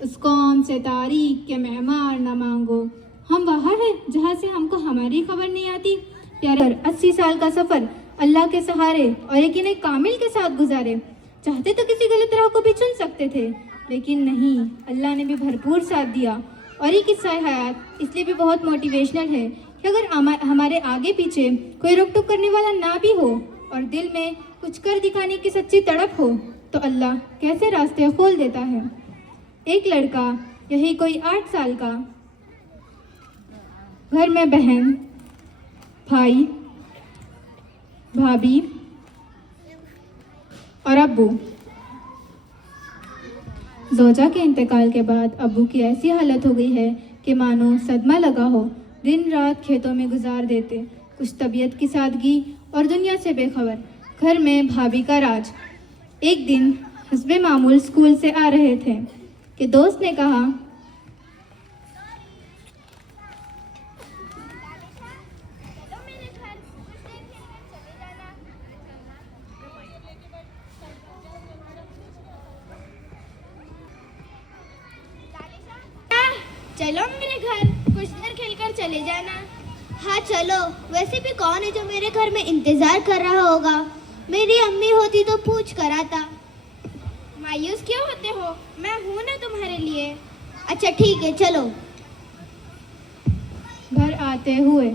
उस कौम से तारीख के मेहमान न मांगो। हम वहाँ हैं जहाँ से हमको हमारी खबर नहीं आती। प्यारे 80 साल का सफ़र अल्लाह के सहारे और यकीन कामिल के साथ गुजारे। चाहते तो किसी गलत राह को भी चुन सकते थे, लेकिन नहीं, अल्लाह ने भी भरपूर साथ दिया। और ये किस्सा हयात इसलिए भी बहुत मोटिवेशनल है कि अगर हमारे आगे पीछे कोई रोक टोक करने वाला ना भी हो और दिल में कुछ कर दिखाने की सच्ची तड़प हो, तो अल्लाह कैसे रास्ते खोल देता है। एक लड़का, यही कोई 8 साल का, घर में बहन, भाई, भाभी और अब्बू। जोजा के इंतकाल के बाद अब्बू की ऐसी हालत हो गई है कि मानो सदमा लगा हो। दिन रात खेतों में गुजार देते, कुछ तबीयत की सादगी और दुनिया से बेखबर। घर में भाभी का राज। एक दिन हस्बे मामूल स्कूल से आ रहे थे कि दोस्त ने कहा, चलो मेरे घर कुछ देर खेलकर चले जाना। हाँ चलो, वैसे भी कौन है जो मेरे घर में इंतजार कर रहा होगा। मेरी अम्मी होती तो पूछ कर आता। मायूस क्यों होते हो, मैं हूं ना तुम्हारे लिए। अच्छा ठीक है चलो। घर आते हुए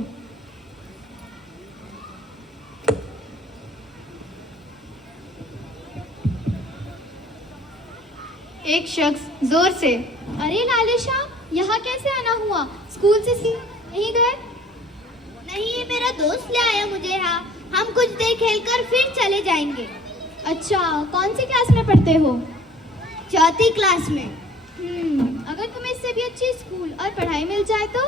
एक शख्स जोर से, अरे लालिशा, यहाँ कैसे आना हुआ? स्कूल से नहीं गए? नहीं, ये मेरा दोस्त ले आया मुझे यहाँ। हम कुछ देर खेलकर फिर चले जाएंगे। अच्छा, कौन सी क्लास में पढ़ते हो? 4th क्लास में। अगर तुम्हें इससे भी अच्छी स्कूल और पढ़ाई मिल जाए तो?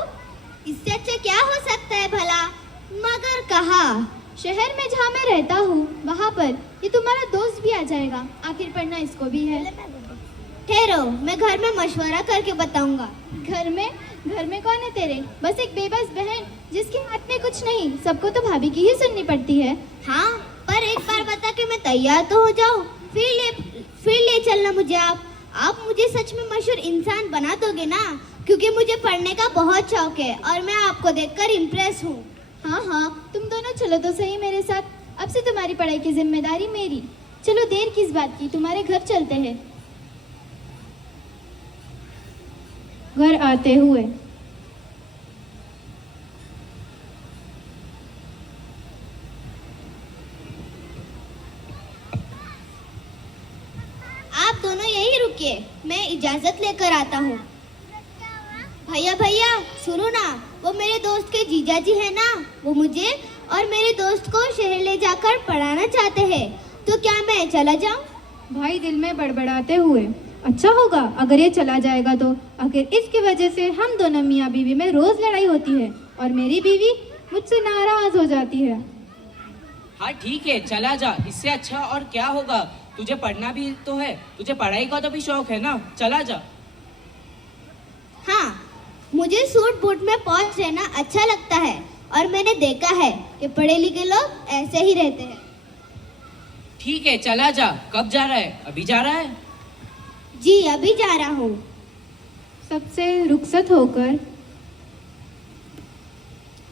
इससे अच्छा क्या हो सकता है भला? मगर कहाँ? शहर में जहाँ मैं रहता हूँ वहाँ पर ये तुम्हारा दोस्त भी आ जाएगा। आखिर पढ़ना इसको भी है। ठहरो, मैं घर में मशवरा करके बताऊंगा। घर में कौन है तेरे? बस एक बेबस बहन जिसके हाथ में कुछ नहीं। सबको तो भाभी की ही सुननी पड़ती है। हाँ, पर एक बार बता के मैं तैयार तो हो जाऊं, फिर ले चलना मुझे। आप मुझे सच में मशहूर इंसान बना दोगे ना, क्योंकि मुझे पढ़ने का बहुत शौक है और मैं आपको देखकर इम्प्रेस हूँ। हाँ, तुम दोनों चलो तो सही मेरे साथ। अब से तुम्हारी पढ़ाई की जिम्मेदारी मेरी। चलो, देर किस बात की, तुम्हारे घर चलते हैं। घर आते हुए आप दोनों यही रुकिए, मैं इजाजत लेकर आता हूँ। भैया सुनो ना, वो मेरे दोस्त के जीजा जी है ना, वो मुझे और मेरे दोस्त को शहर ले जाकर पढ़ाना चाहते हैं। तो क्या मैं चला जाऊँ? भाई दिल में बड़बड़ाते हुए, अच्छा होगा अगर ये चला जाएगा तो। आखिर इसकी वजह से हम दोनों मियाँ बीवी में रोज लड़ाई होती है और मेरी बीवी मुझसे नाराज हो जाती है। हाँ ठीक है, चला जा, इससे अच्छा और क्या होगा। तुझे पढ़ना भी तो है, तुझे पढ़ाई का तो भी शौक है ना, चला जा। हाँ, मुझे सूट बूट में पॉश रहना अच्छा लगता है और मैंने देखा है कि पढ़े लिखे लोग ऐसे ही रहते हैं। ठीक है, चला जा। कब जा रहा है? अभी जा रहा है? जी, अभी जा रहा हूँ। सबसे रुखसत होकर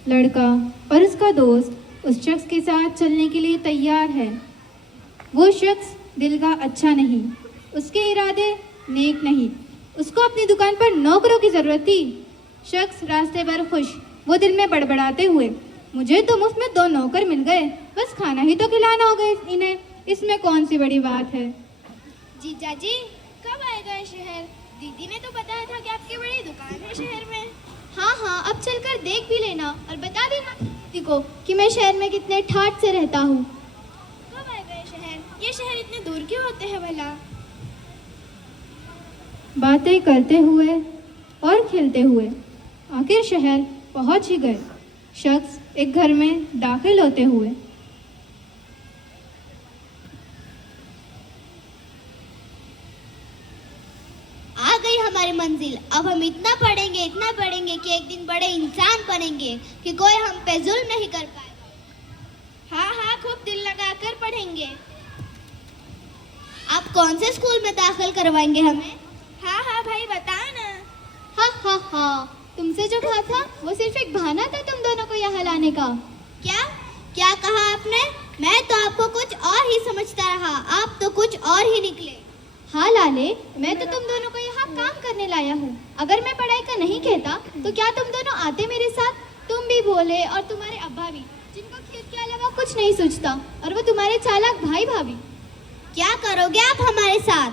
लड़का और उसका दोस्त उस शख्स के साथ चलने के लिए तैयार है। वो शख्स दिल का अच्छा नहीं, उसके इरादे नेक नहीं, उसको अपनी दुकान पर नौकरों की जरूरत थी। शख्स रास्ते पर खुश, वो दिल में बड़बड़ाते हुए, मुझे तो मुफ्त में 2 नौकर मिल गए, बस खाना ही तो खिलाना होगा इन्हें, इसमें कौन सी बड़ी बात है। जीजा जी, कब आएगा शहर? दीदी ने तो बताया था कि आपकी बड़ी दुकान है शहर में। हाँ, अब चलकर देख भी लेना और बता देना दीदी को कि मैं शहर में कितने ठाठ से रहता हूँ। कब आएगा ये शहर? ये शहर इतने दूर क्यों होते हैं भला? बातें करते हुए और खेलते हुए आखिर शहर पहुंच ही गए। शख्स एक घर में दाखिल होते हुए, आ गई हमारी मंजिल। अब हम इतना पढ़ेंगे कि एक दिन बड़े इंसान बनेंगे कि कोई हम पे जुल्म नहीं कर पाएगा। हाँ, खूब दिल लगाकर पढ़ेंगे। आप कौन से स्कूल में दाखिल करवाएंगे हमें? हाँ भाई हा हा, तुमसे जो कहा था वो सिर्फ एक बहाना था तुम दोनों को यहाँ लाने का। क्या क्या कहा आपने? मैं तो आपको कुछ और ही समझता रहा, आप तो कुछ और ही निकले। हाँ लाले, मैं तो तुम दोनों को यहाँ काम करने लाया हूँ। अगर मैं पढ़ाई का नहीं कहता तो क्या तुम दोनों आते मेरे साथ? तुम भी बोले और तुम्हारे अब्बा भी, जिनको खेत के अलावा कुछ नहीं सोचता, और वो तुम्हारे चालाक भाई भाभी। क्या करोगे आप हमारे साथ?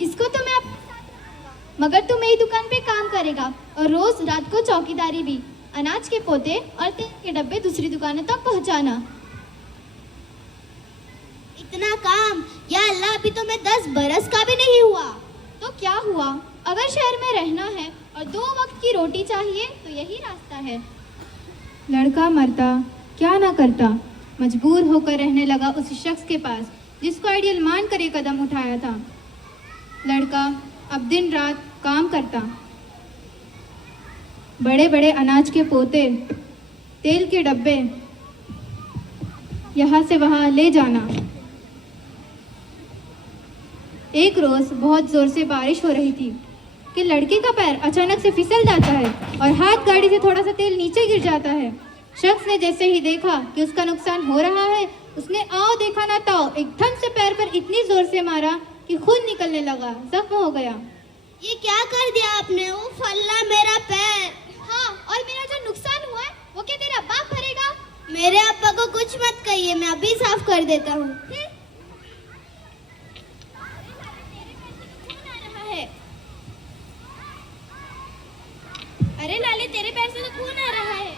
इसको तो मैं अपने साथ रखूंगा, मगर तू मेरी दुकान पे काम करेगा और रोज रात को चौकीदारी भी, अनाज के पोते और तेल के डब्बे दूसरी दुकानों तक पहुंचाना। इतना काम? या अल्लाह, अभी तो मैं 10 बरस का भी नहीं हुआ। तो क्या हुआ? अगर शहर में रहना है और 2 वक्त की रोटी चाहिए तो यही रास्ता है। लड़का मरता क्या ना करता, मजबूर होकर रहने लगा उस शख्स के पास जिसको आइडियल मान कर ये कदम उठाया था। लड़का अब दिन रात काम करता, बड़े बड़े अनाज के पोते, तेल के डब्बे यहाँ से वहाँ ले जाना। एक रोज़ बहुत ज़ोर से बारिश हो रही थी कि लड़के का पैर अचानक से फिसल जाता है और हाथ गाड़ी से थोड़ा सा तेल नीचे गिर जाता है। शख्स ने जैसे ही देखा कि उसका नुकसान हो रहा है, उसने आओ देखा ना ताओ एकदम से पैर पर इतनी जोर से मारा कि खून निकलने लगा, जख्म हो गया। ये क्या कर दिया आपने? वो फल्ला मेरा पैर। हाँ, और मेरा जो नुकसान हुआ है वो क्या तेरा बाप भरेगा? मेरे अब्बा को कुछ मत कहिए, मैं अभी साफ कर देता हूँ। अरे लाले, तेरे पैर से तो खून आ रहा है।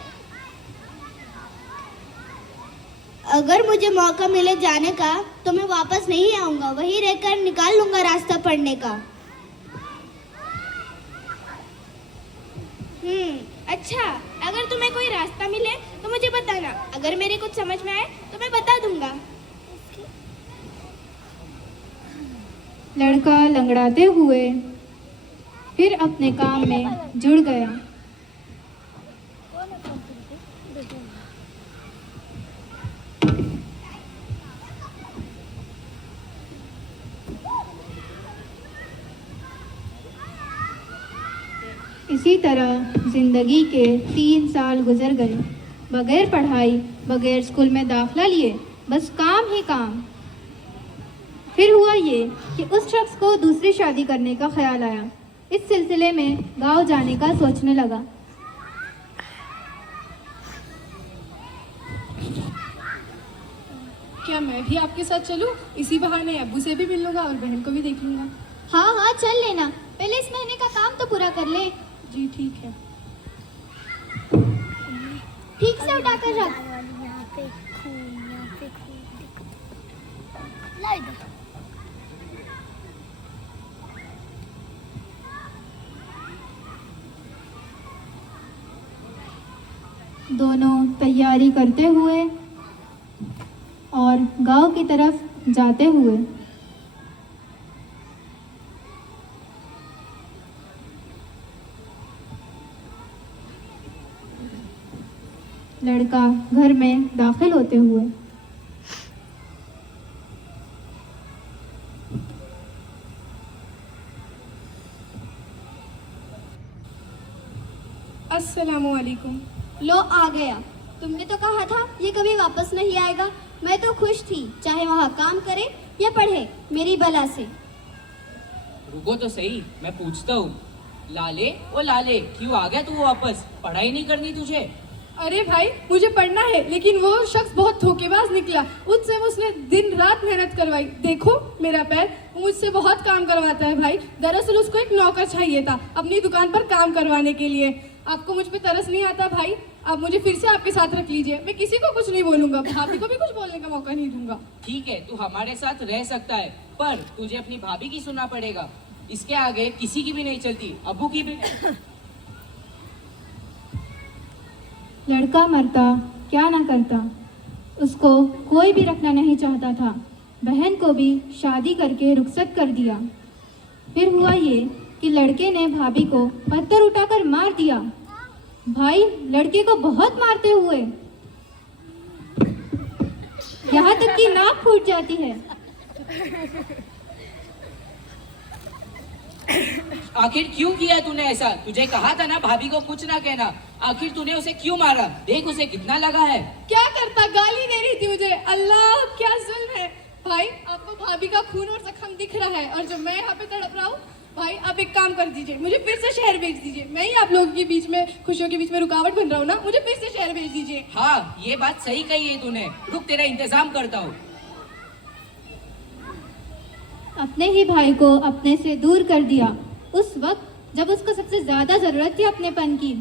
अगर मुझे मौका मिले जाने का तो मैं वापस नहीं आऊंगा, वहीं रहकर निकाल लूंगा रास्ता पढ़ने का। अच्छा, अगर तुम्हें कोई रास्ता मिले तो मुझे बताना, अगर मेरे कुछ समझ में आए तो मैं बता दूंगा। लड़का लंगड़ाते हुए फिर अपने काम में जुड़ गया। इसी तरह जिंदगी के 3 साल गुजर गए, बगैर पढ़ाई, बगैर स्कूल में दाखिला लिए, बस काम ही काम। फिर हुआ ये कि उस शख्स को दूसरी शादी करने का ख्याल आया। इस सिलसिले में गांव जाने का सोचने लगा। क्या मैं भी आपके साथ चलूं? इसी बहाने अब्बू से भी मिल लूंगा और बहन को भी देख लूंगा। हाँ हाँ, चल लेना, पहले इस महीने का काम तो पूरा कर ले। जी ठीक है। ठीक से उठाकर रख। दोनों तैयारी करते हुए और गांव की तरफ जाते हुए लड़का घर में दाखिल होते हुए अस्सलामुअलैकुम। लो, आ गया। तुमने तो कहा था ये कभी वापस नहीं आएगा। मैं तो खुश थी, चाहे वहाँ काम करे या पढ़े, मेरी बला से। रुको तो सही, मैं पूछता हूँ। लाले, ओ लाले, क्यों आ गया तू वापस? पढ़ाई नहीं करनी तुझे? अरे भाई, मुझे पढ़ना है, लेकिन वो शख्स बहुत धोखेबाज निकला। उससे उसने दिन रात मेहनत करवाई। देखो मेरा पैर, वो मुझसे बहुत काम करवाता है भाई। दरअसल उसको एक नौकर चाहिए था अपनी दुकान पर काम करवाने के लिए। आपको मुझ पे तरस नहीं आता भाई? आप मुझे फिर से आपके साथ रख लीजिए। मैं किसी को कुछ नहीं बोलूंगा, भाभी को भी कुछ बोलने का मौका नहीं दूंगा। ठीक है, तू हमारे साथ रह सकता है, पर तुझे अपनी भाभी की सुनना पड़ेगा। इसके आगे किसी की भी नहीं चलती, अब्बू की भी नहीं। लड़का मरता क्या ना करता, उसको कोई भी रखना नहीं चाहता था। बहन को भी शादी करके रुखसत कर दिया। फिर हुआ ये कि लड़के ने भाभी को पत्थर उठाकर मार दिया। भाई लड़के को बहुत मारते हुए यहाँ तक कि नाक फूट जाती है। आखिर क्यों किया तूने ऐसा? तुझे कहा था ना भाभी को कुछ ना कहना। आखिर तूने उसे क्यों मारा? देख उसे कितना लगा है। क्या करता, गाली दे रही थी मुझे। अल्लाह क्या जुल्म है। भाई आपको भाभी का खून और जख्म दिख रहा है और जो मैं यहाँ पे तड़प रहा हूँ, भाई आप एक काम कर दीजिए, मुझे फिर से शहर भेज दीजिए। मैं ही आप लोगों के बीच में, खुशियों के बीच में रुकावट बन रहा हूँ ना, मुझे फिर से शहर भेज दीजिए। हाँ ये बात सही कही है तूने। रुक तेरा इंतजाम करता हूँ। अपने ही भाई को अपने से दूर कर दिया उस वक्त जब उसको सबसे ज्यादा जरूरत थी अपनेपन की।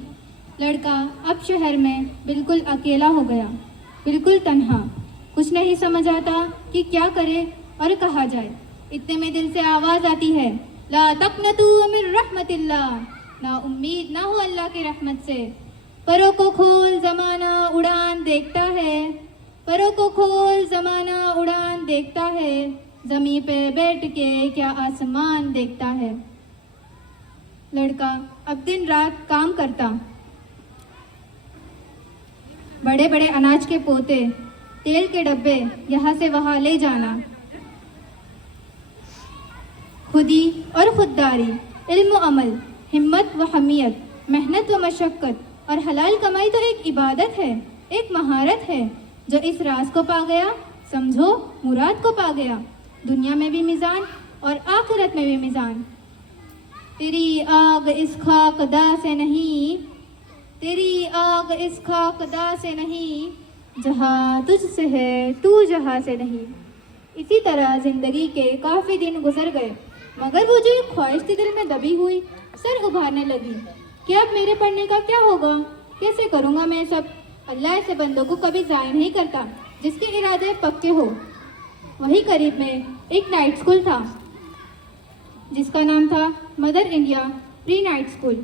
लड़का अब शहर में बिल्कुल अकेला हो गया, बिल्कुल तन्हा। कुछ नहीं समझ आता कि क्या करे और कहा जाए। इतने में दिल से आवाज आती है, ला तक़नतू मिन रहमतिल्लाह, ना उम्मीद ना हो अल्लाह की रहमत से। परों को खोल जमाना उड़ान देखता है, परों को खोल जमाना उड़ान देखता है, जमी पे बैठ के क्या आसमान देखता है। लड़का अब दिन रात काम करता, बड़े बड़े अनाज के पोते, तेल के डब्बे यहाँ से वहाँ ले जाना, खुदी और खुददारी, इल्म व अमल, हिम्मत व हमियत, मेहनत व मशक्क़त और हलाल कमाई तो एक इबादत है, एक महारत है। जो इस राज को पा गया, समझो मुराद को पा गया। दुनिया में भी मिजान और आखिरत में भी मिजान। तेरी आग इस खाकदा से नहीं, तेरी आग इस खाकदा से नहीं, जहाँ तुझसे है तू जहाँ से नहीं। इसी तरह जिंदगी के काफ़ी दिन गुजर गए, मगर वो जो एक ख्वाहिश थी दिल में दबी हुई, सर उभारने लगी कि अब मेरे पढ़ने का क्या होगा, कैसे करूँगा मैं सब। अल्लाह ऐसे बंदों को कभी ज़ाया नहीं करता जिसके इरादे पक्के हो। वही करीब में एक नाइट स्कूल था जिसका नाम था mother India pre night school.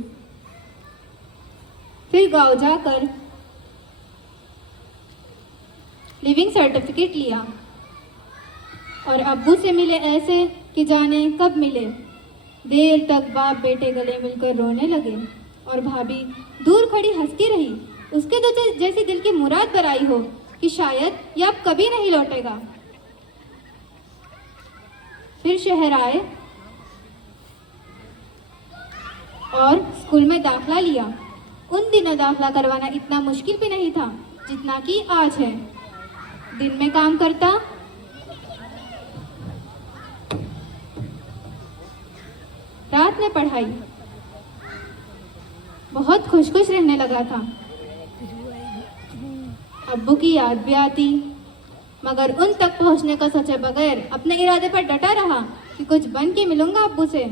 फिर गांव जाकर लिविंग सर्टिफिकेट लिया और अब्बू से मिले ऐसे कि जाने कब मिले। देर तक बाप बेटे गले मिलकर रोने लगे और भाभी दूर खड़ी हंसती रही। उसके तो जैसी दिल की मुराद बराई हो कि शायद ये अब कभी नहीं लौटेगा। फिर शहर आए और स्कूल में दाखला लिया। उन दिनों दाखला करवाना इतना मुश्किल भी नहीं था जितना कि आज है। दिन में काम करता, रात में पढ़ाई। बहुत खुश खुश रहने लगा था। अब्बू की याद भी आती, मगर उन तक पहुंचने का सोचे बगैर अपने इरादे पर डटा रहा कि कुछ बन के मिलूंगा अब्बू से।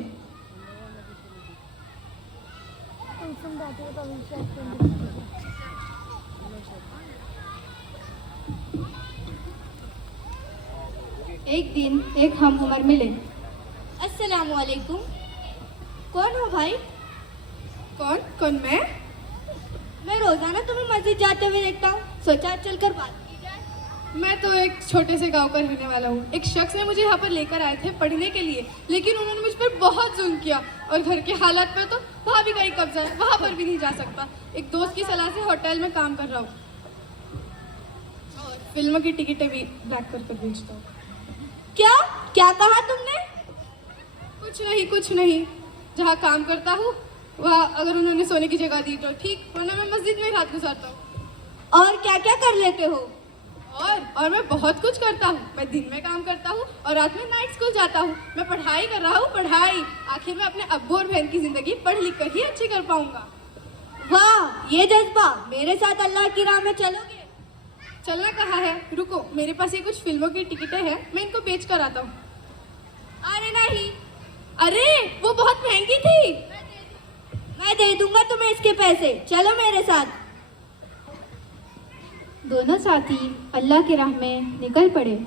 एक दिन एक हम उम्र मिले। अस्सलाम वालेकुम। कौन हो भाई? कौन कौन? मैं रोजाना तुम्हें मस्जिद जाते हुए देखता हूँ, सोचा चलकर बात की जाए। मैं तो एक छोटे से गांव का रहने वाला हूँ। एक शख्स ने मुझे यहाँ पर लेकर आए थे पढ़ने के लिए, लेकिन उन्होंने मुझ पर बहुत जुल्म किया और घर के हालात पर तो भाभी का ही कब्जा है, वहाँ पर भी नहीं जा सकता। एक दोस्त की सलाह से होटल में काम कर रहा हूँ और फिल्मों की टिकटें भी ब्लैक कर बेचता हूँ। क्या क्या कहा तुमने? कुछ नहीं। जहाँ काम करता हूँ वहाँ अगर उन्होंने सोने की जगह दी तो ठीक, वरना मैं मस्जिद में रात गुजारता हूँ। और क्या क्या कर लेते हो? और मैं बहुत कुछ करता हूँ। मैं दिन में काम करता हूँ और रात में नाइट स्कूल जाता हूँ। मैं पढ़ाई कर रहा हूँ, पढ़ाई। आखिर मैं अपने अब्बू और बहन की जिंदगी पढ़ लिख कर ही अच्छी कर पाऊंगा। वाह, ये जज्बा! मेरे साथ अल्लाह की राह में चलोगे? चलना कहाँ है, रुको, मेरे पास ये कुछ फिल्मों की टिकटें हैं, मैं इनको बेच कर आता हूँ। अरे नहीं, अरे वो बहुत महंगी थी। मैं दे दूंगा तुम्हें इसके पैसे, चलो मेरे साथ। दोनों साथी अल्लाह की राह में निकल पड़े।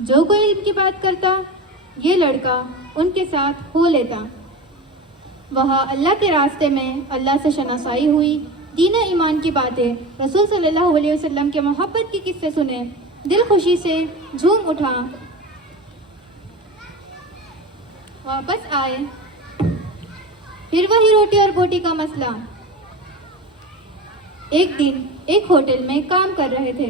जो कोई इल्म की बात करता, ये लड़का उनके साथ हो लेता। वहाँ अल्लाह के रास्ते में अल्लाह से शनासाई हुई, दीन ईमान की बातें, रसूल सल्लल्लाहु अलैहि वसल्लम के मोहब्बत के किस्से सुने, दिल खुशी से झूम उठा। वापस आए, फिर वही रोटी और बोटी का मसला। एक दिन एक होटल में काम कर रहे थे।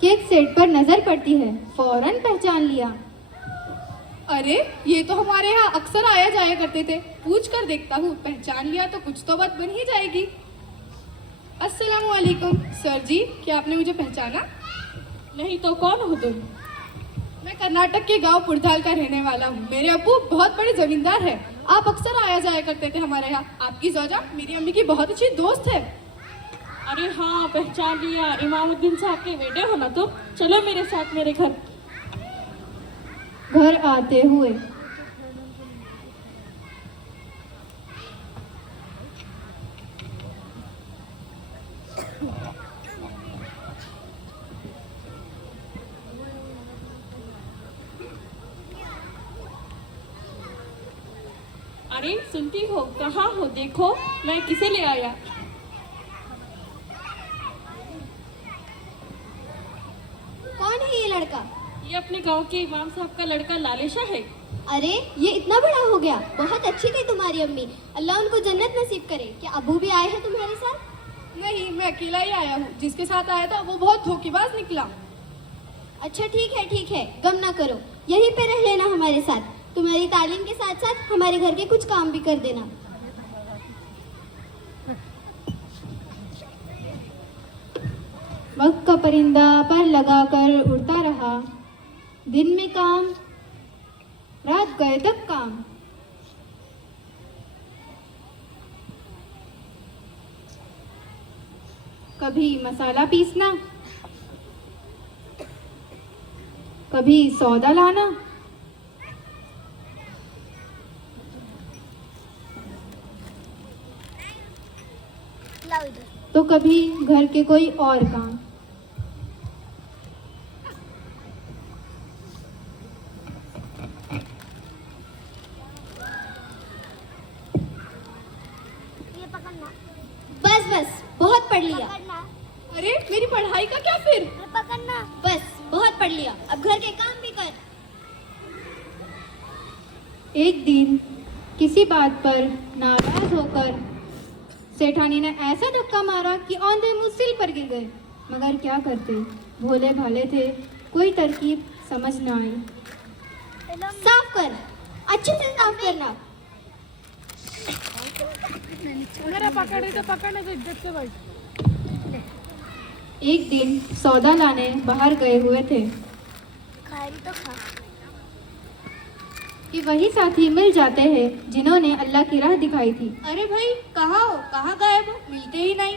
केक सेट पर नजर पड़ती है, फौरन पहचान लिया। अरे ये तो हमारे यहाँ अक्सर आया जाया करते थे। पूछ कर देखता हूँ, पहचान लिया तो कुछ तो बात बन ही जाएगी। अस्सलाम वालेकुम सर जी, क्या आपने मुझे पहचाना? नहीं तो कौन हो तुम? मैं कर्नाटक के गांव पुरथाल का रहने वाला हूँ। मेरे अब्बू बहुत बड़े जमींदार हैं। आप अक्सर आया जाया करते थे हमारे यहाँ। आपकी जोजा मेरी अम्मी की बहुत अच्छी दोस्त है। अरे हाँ, पहचान लिया, इमामुद्दीन साहब के बेटे हो ना तुम? चलो मेरे साथ मेरे घर। घर आते हुए अरे सुनती हो, कहाँ हो? देखो मैं किसे ले आया। कौन है ये लड़का? ये अपने गांव के इमाम साहब का लड़का लालेशा है। अरे ये इतना बड़ा हो गया। बहुत अच्छी थी तुम्हारी अम्मी, अल्लाह उनको जन्नत नसीब करे। क्या अबू भी आए हैं तुम्हारे साथ? नहीं, मैं अकेला ही आया हूँ। जिसके साथ आया था वो बहुत धोखेबाज निकला। अच्छा ठीक है, गम ना करो, यहीं पे रह लेना हमारे साथ। तुम्हारी तालीम के साथ साथ हमारे घर के कुछ काम भी कर देना। वक्त का परिंदा पर लगाकर उड़ता रहा। दिन में काम, रात गए तक काम। कभी मसाला पीसना, कभी सौदा लाना, तो कभी घर के कोई और काम। बस बहुत पढ़ लिया। अरे मेरी पढ़ाई का क्या फिर? बस बहुत पढ़ लिया, अब घर के काम भी कर। एक दिन किसी बात पर नाराज होकर सेठानी ने ऐसा धक्का मारा कि औंधे मुंह सिल पर गिर गए। मगर क्या करते, भोले भाले थे, कोई तरकीब समझ न आई। साफ कर, अच्छे से साफ करना। मेरा पकड़े तो पकड़ने से इज्जत से भाई। एक दिन सौदा लाने बाहर गए हुए थे कि वही साथी मिल जाते हैं जिन्होंने अल्लाह की राह दिखाई थी। अरे भाई कहाँ हो? कहाँ गायब हो? मिलते ही नहीं।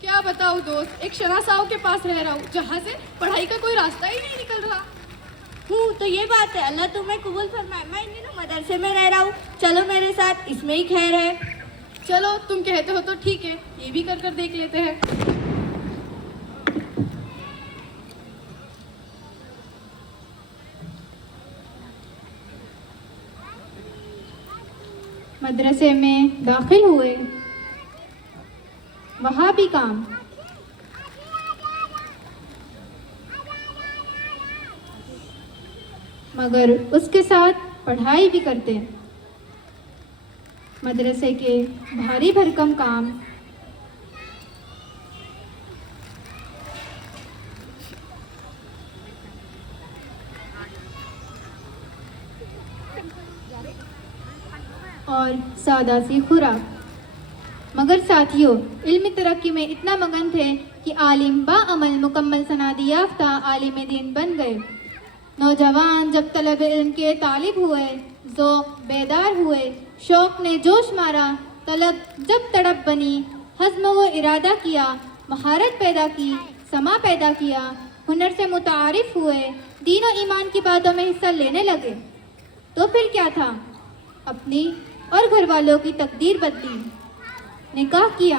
क्या बताऊँ दोस्त, एक शना साहब के पास रह रहा हूँ जहाँ से पढ़ाई का कोई रास्ता ही नहीं निकल रहा। तो ये बात है, अल्लाह तुम्हें कबूल फरमाए। मैं इन दिनों मदरसे में रह रहा हूँ, चलो मेरे साथ, इसमें ही खैर है। चलो तुम कहते हो तो ठीक है, ये भी कर देख लेते हैं। मदरसे में दाखिल हुए, वहाँ भी काम। मगर उसके साथ पढ़ाई भी करते। मदरसे के भारी भरकम काम, और सादा सी खुराक। मगर साथियों, इल्मी तरक्की में इतना मगन थे कि आलिम बाअमल मुकम्मल सनादी याफ्ता आलिम दीन बन गए। नौजवान जब तलब इल्म के तालिब हुए, ज़ौक़ बेदार हुए, शौक़ ने जोश मारा, तलब जब तड़प बनी, हज़्म व इरादा किया, महारत पैदा की, समा पैदा किया, हुनर से मुतारिफ हुए, दीन और ईमान की बातों में हिस्सा लेने लगे, तो फिर क्या था? अपनी और घर वालों की तकदीर बदली, निकाह किया,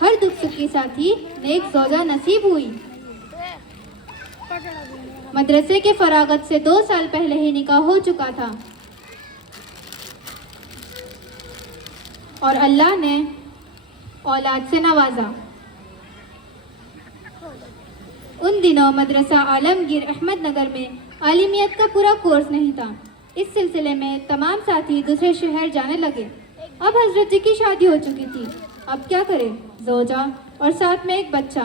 हर दुख सुख की साथी नेक ज़ौजा नसीब हुई। मदरसे के फरागत से 2 साल पहले ही निकाह हो चुका था और अल्लाह ने औलाद से नवाजा। उन दिनों मदरसा आलमगीर अहमदनगर में आलिमियत का पूरा कोर्स नहीं था। इस सिलसिले में तमाम साथी दूसरे शहर जाने लगे। अब हजरत जी की शादी हो चुकी थी, अब क्या करें? ज़ौजा और साथ में एक बच्चा।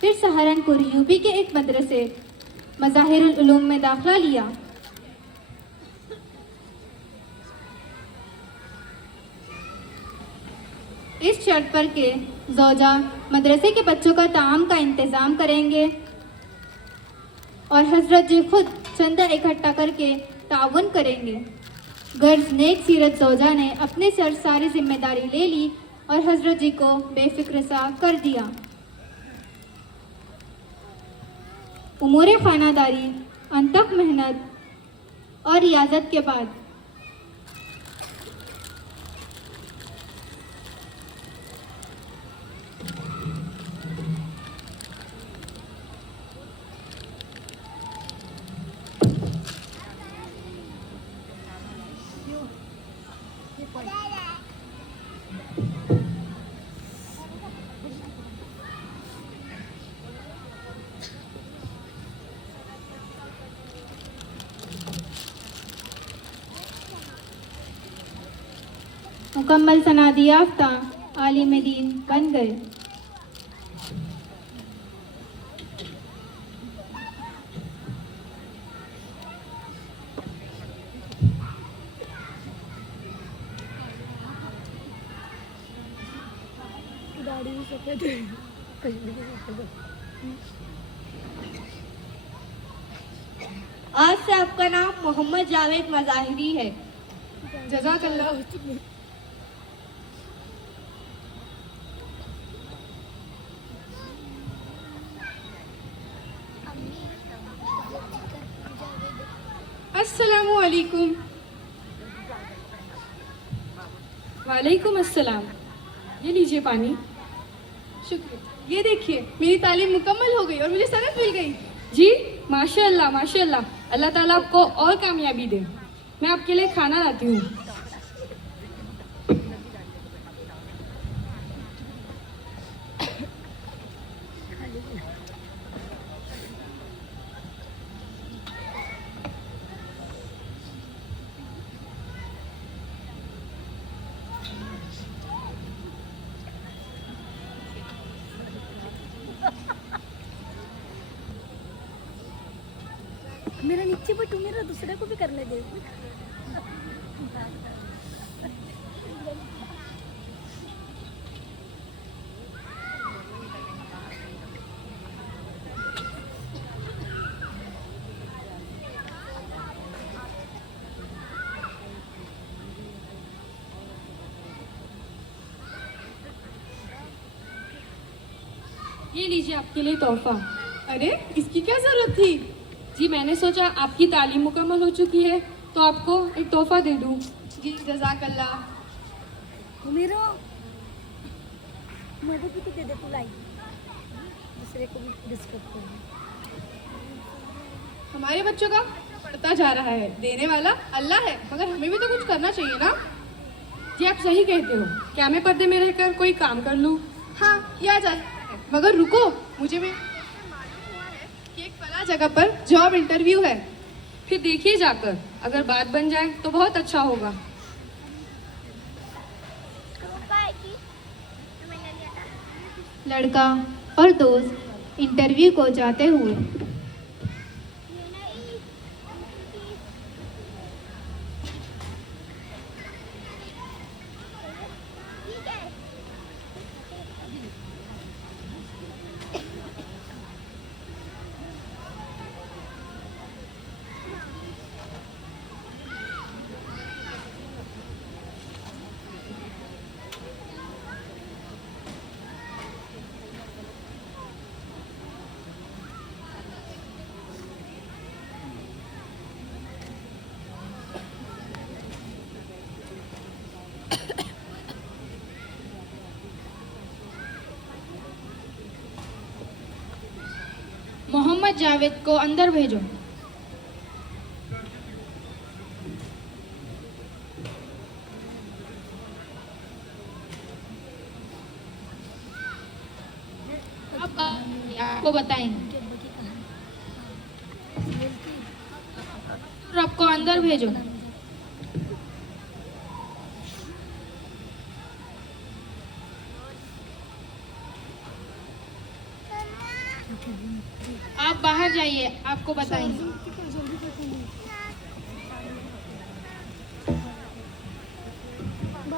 फिर सहारनपुर यूपी के एक मदरसे मज़ाहिरुल उलूम में दाखिला लिया। इस शर्त पर कि ज़ौजा मदरसे के बच्चों का ताम का इंतज़ाम करेंगे और हजरत जी खुद चंदा इकट्ठा करके ताउन करेंगे। गर्ज नेक सीरत ज़ौजा ने अपने सर सारी जिम्मेदारी ले ली और हजरत जी को बेफिक्र सा कर दिया। उमूर खानादारी, अनथक मेहनत और रियाजत के बाद मुकम्मल सनादी याफ्ता आलिम दीन बन गए। आज से आपका नाम मोहम्मद जावेद मज़ाहिरी है। जज़ाकल्लाह। अस्सलामु अलैकुम। वालेकुम अस्सलाम। ये लीजिए पानी। शुक्रिया। ये देखिए मेरी तालीम मुकम्मल हो गई और मुझे सनद मिल गई। जी माशाल्लाह माशाल्लाह, अल्लाह ताला आपको और कामयाबी दे। मैं आपके लिए खाना लाती हूँ। मेरा नीचे बटू मेरा दूसरे को भी करने दे। ये लीजिए आपके लिए तोहफा। अरे इसकी क्या जरूरत थी? जी मैंने सोचा आपकी तालीम मुकम्मल हो चुकी है तो आपको एक तोहफा दे दूँ। जी जज़ाकल्लाह। मेरा मदद भी तो दे दे तू लाई दूसरे को भी डिस्कस कर। हमारे बच्चों का बढ़ता जा रहा है। देने वाला अल्लाह है, मगर हमें भी तो कुछ करना चाहिए ना। जी आप सही कहते हो। क्या मैं पर्दे में रहकर कोई काम कर लूँ? हाँ किया जा सकता है, मगर रुको, मुझे भी मालूम हुआ है कि एक फला जगह पर जॉब इंटरव्यू है। फिर देखिए जाकर, अगर बात बन जाए तो बहुत अच्छा होगा। लड़का और दोस्त इंटरव्यू को जाते हुए मोहम्मद जावेद को अंदर भेजो। आपको बताएंगे। आपको अंदर भेजो। आप बाहर जाइए, आपको बताएंगे।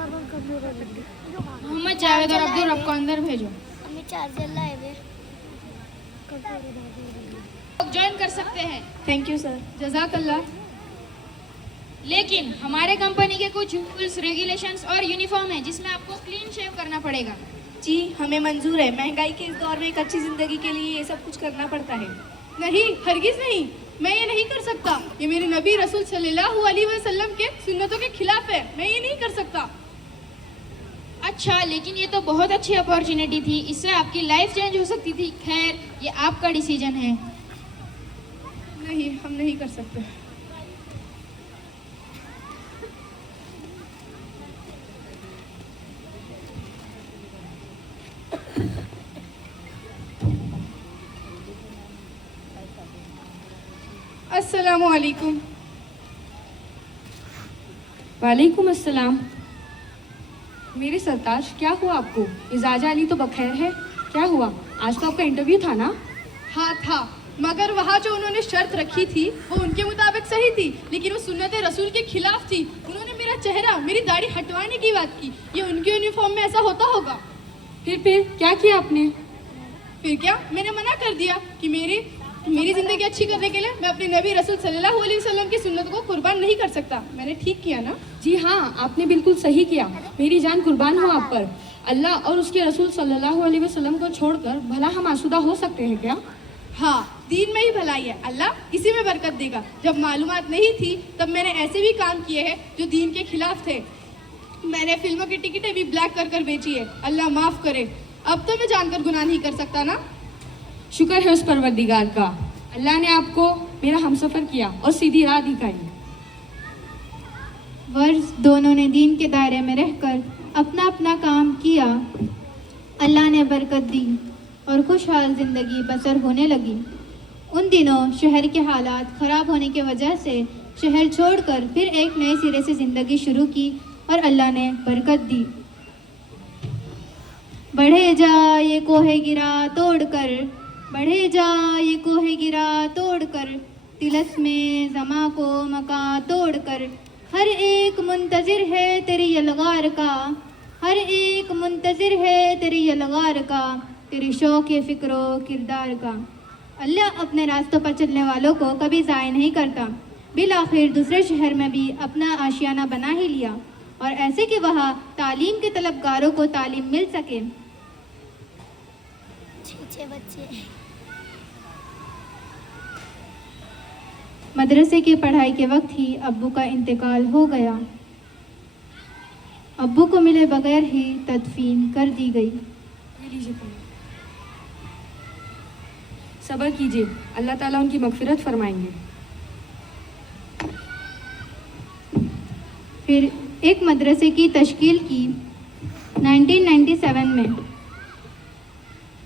मोहम्मद जावेद और अब्दुल रब को अंदर भेजो। हमें चार्जर लाए हुए। ज्वाइन कर सकते हैं, थैंक यू सर। जज़ाकल्लाह। लेकिन हमारे कंपनी के कुछ रूल्स रेगुलेशंस और यूनिफॉर्म है जिसमें आपको क्लीन शेव करना पड़ेगा। जी हमें मंजूर है, महंगाई के इस दौर में एक अच्छी ज़िंदगी के लिए ये सब कुछ करना पड़ता है। नहीं, हरगिज़ नहीं, मैं ये नहीं कर सकता। ये मेरे नबी रसूल सल्लल्लाहु अलैहि वसल्लम के सुन्नतों के खिलाफ है, मैं ये नहीं कर सकता। अच्छा, लेकिन ये तो बहुत अच्छी अपॉर्चुनिटी थी, इससे आपकी लाइफ चेंज हो सकती थी। खैर, ये आपका डिसीजन है। नहीं, हम नहीं कर सकते। अस्सलामु अलैकुम। वालेकुम अस्सलाम। मेरे सरताज, क्या हुआ आपको? इजाज़ा अली तो बखैर है, क्या हुआ? आज तो आपका इंटरव्यू था ना? हाँ था, मगर वहाँ जो उन्होंने शर्त रखी थी वो उनके मुताबिक सही थी, लेकिन वो सुन्नत रसूल के खिलाफ थी। उन्होंने मेरा चेहरा, मेरी दाढ़ी हटवाने की बात की। ये उनके यूनिफॉर्म में ऐसा होता होगा? फिर क्या किया आपने? फिर क्या, मैंने मना कर दिया कि मेरी ज़िंदगी अच्छी करने के लिए मैं अपने नबी रसूल सल्लल्लाहु अलैहि वसल्लम की सुन्नत को कुर्बान नहीं कर सकता। मैंने ठीक किया ना? जी हाँ, आपने बिल्कुल सही किया। मेरी जान कुर्बान हो आप पर। अल्लाह और उसके रसूल सल्लल्लाहु अलैहि वसल्लम को छोड़कर भला हम आसूदा हो सकते हैं क्या? हाँ, दीन में ही भलाई है, अल्लाह इसी में बरकत देगा। जब मालूमात नहीं थी तब मैंने ऐसे भी काम किए हैं जो दीन के खिलाफ थे। मैंने फिल्मों की टिकटें भी ब्लैक कर बेची है, अल्लाह माफ़ करे। अब तो मैं जानकर गुनाह नहीं कर सकता ना? शुक्र है उस परवरदिगार का, अल्लाह ने आपको मेरा हमसफ़र किया और सीधी राह दिखाई। वर्ष दोनों ने दीन के दायरे में रहकर अपना अपना काम किया। अल्लाह ने बरकत दी और खुशहाल ज़िंदगी बसर होने लगी। उन दिनों शहर के हालात ख़राब होने की वजह से शहर छोड़कर फिर एक नए सिरे से ज़िंदगी शुरू की और अल्लाह ने बरकत दी। बढ़े जा ये कोहे गिरा तोड़कर, बढ़े जा ये कोहे गिरा तोड़कर, तिलस में ज़मा को मका तोड़कर, हर एक मुंतज़िर है तेरी यलगार का, हर एक मुंतज़िर है तेरी यलगार का, तेरी शौक़ फ़िक्रो किरदार का। अल्लाह अपने रास्तों पर चलने वालों को कभी ज़ाय नहीं करता। बिल आखिर दूसरे शहर में भी अपना आशियाना बना ही लिया और ऐसे कि वहाँ तालीम के तलबगारों को तालीम मिल सके। छीछे बच्चे। मदरसे की पढ़ाई के वक्त ही अब्बू का इंतकाल हो गया। अब्बू को मिले बगैर ही तदफीन कर दी गई। ये लीजिए पढ़िए। सब्र कीजिए, अल्लाह ताला उनकी मगफिरत फरमाएंगे। फिर एक मदरसे की तश्कील की 1997 में।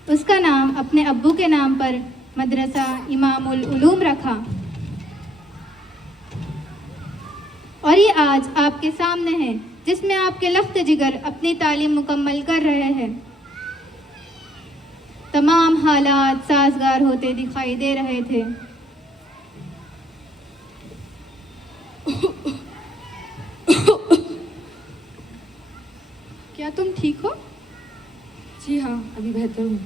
उसका नाम अपने अब्बू के नाम पर मदरसा इमामुल उलूम रखा और ये आज आपके सामने है, जिसमें आपके लख्त जिगर अपनी तालीम मुकम्मल कर रहे हैं। तमाम हालात साजगार होते दिखाई दे रहे थे। क्या तुम ठीक हो? जी हाँ, अभी बेहतर हूँ।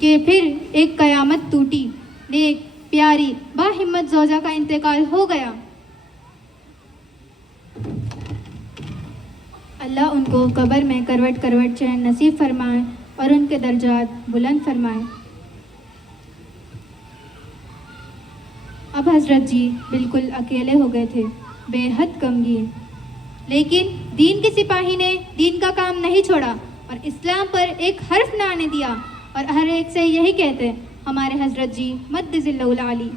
कि फिर एक कयामत टूटी। नेक प्यारी बाहिम्मत ज़ौजा का इंतकाल हो गया। अल्लाह उनको कब्र में करवट करवट चैन नसीब फरमाए और उनके दर्जात बुलंद फरमाए। अब हज़रत जी बिल्कुल अकेले हो गए थे, बेहद गमगीन। लेकिन दीन के सिपाही ने दीन का काम नहीं छोड़ा और इस्लाम पर एक हर्फ ना आने दिया और हर एक से यही कहते, हमारे हज़रत जी मद्दिज़िल्लहुल आली।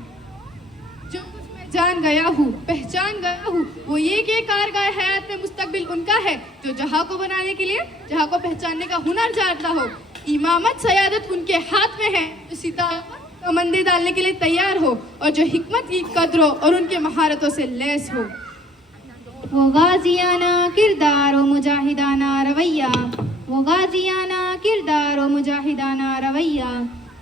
जो कुछ मैं जान गया हूँ, पहचान गया हूँ, वो ये कि कारगाह हयात में मुस्तकबिल उनका है जो जहाँ को बनाने के लिए, जहाँ को पहचानने का हुनर जानता हो। इमामत सयादत उनके हाथ में है जो सितारों पर कमंदे डालने के लिए तैयार हो और जो हिकमत की कदरों और उनके महारतों से लैस हो। वो गाजियाना किरदार व मुजाहिदाना रवैया, वो गाजियाना किरदार व मुजाहिदाना रवैया,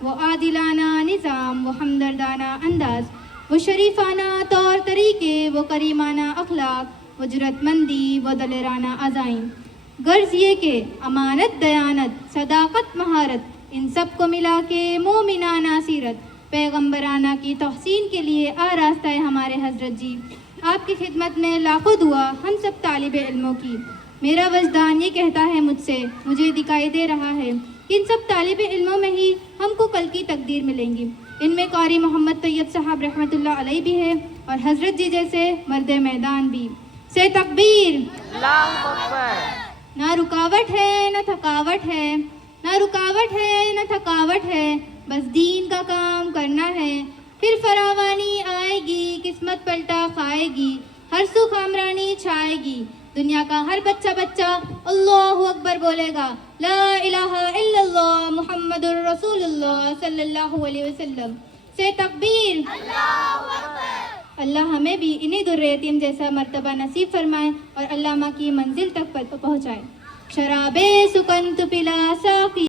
वो आदिलाना निज़ाम, वो हमदर्दाना अंदाज, वो शरीफाना तौर तरीके, वो करीमाना अखलाक, वो जुरतमंदी, वो दलेराना अज़ाइम। गर्ज ये के अमानत, दयानत, सदाकत, महारत, इन सब को मिला के मोमिनाना सीरत, पैगम्बराना की तहसीन के लिए आरास्ता है हमारे हजरत जी। आपकी खिदमत में लाखों दुआ हम सब तालिब इल्मों की। मेरा वजदान ये कहता है मुझसे, मुझे दिखाई दे रहा है कि इन सब तालिब इल्मों में ही हमको कल की तकदीर मिलेंगी। इनमें कारी मोहम्मद तैयब साहब रहमतुल्लाह अलैह भी है और हजरत जी जैसे मर्द मैदान भी। से तकबीर, ना रुकावट है ना थकावट है, ना रुकावट है ना थकावट है, बस दीन का काम करना है। फिर फरावानी आएगी, किस्मत पलटा खाएगी, हर सुख आमरानी छाएगी। दुनिया का हर बच्चा अल्लाहु अकबर बोलेगा, ला इलाहा इल्लल्लाह मुहम्मदुर रसूलुल्लाह सल्लल्लाहु अलैहि वसल्लम। से तकबीर, अल्लाह हमें भी इन्हीं दुर्रयतीम जैसा मर्तबा नसीब फरमाए और अल्लामा की मंजिल तक पहुँचाए। शराबे सुकंत पिला साकी